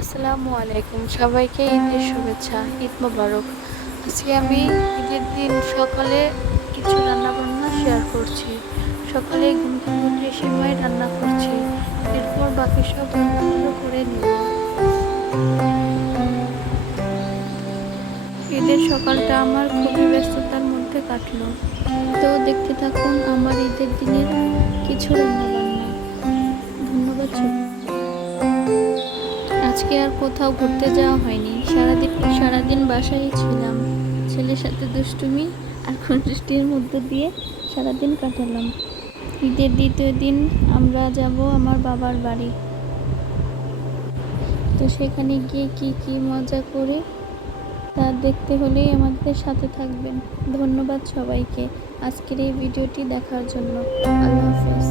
আসসালামু আলাইকুম, সবাইকে ঈদের শুভেচ্ছা। ঈদ মোবারক। আজকে আমি ঈদের দিন সকালে কিছু রান্নাবান্না শেয়ার করছি। সকালে ঘুম থেকে উঠে সেমাই রান্না করছি, এরপর বাকি সব রান্নাগুলো করে নিব। ঈদের সকালটা আমার খুবই ব্যস্ততার মধ্যে কাটলো। তো দেখতে থাকুন আমার ঈদের দিনের কিছু রান্নাবান্না। ধন্যবাদ। আজকে আর কোথাও ঘুরতে যাওয়া হয়নি। সারাদিন বাসায় ছিলাম। ছেলের সাথে দুষ্টুমি আর খুনসুটির মধ্য দিয়ে সারাদিন কাটালাম। ঈদের দ্বিতীয় দিন আমরা যাব আমার বাবার বাড়ি। তো সেখানে গিয়ে কি মজা করে তা দেখতে হলেই আমাদের সাথে থাকবেন। ধন্যবাদ সবাইকে আজকের এই ভিডিওটি দেখার জন্য। আল্লাহ হাফেজ।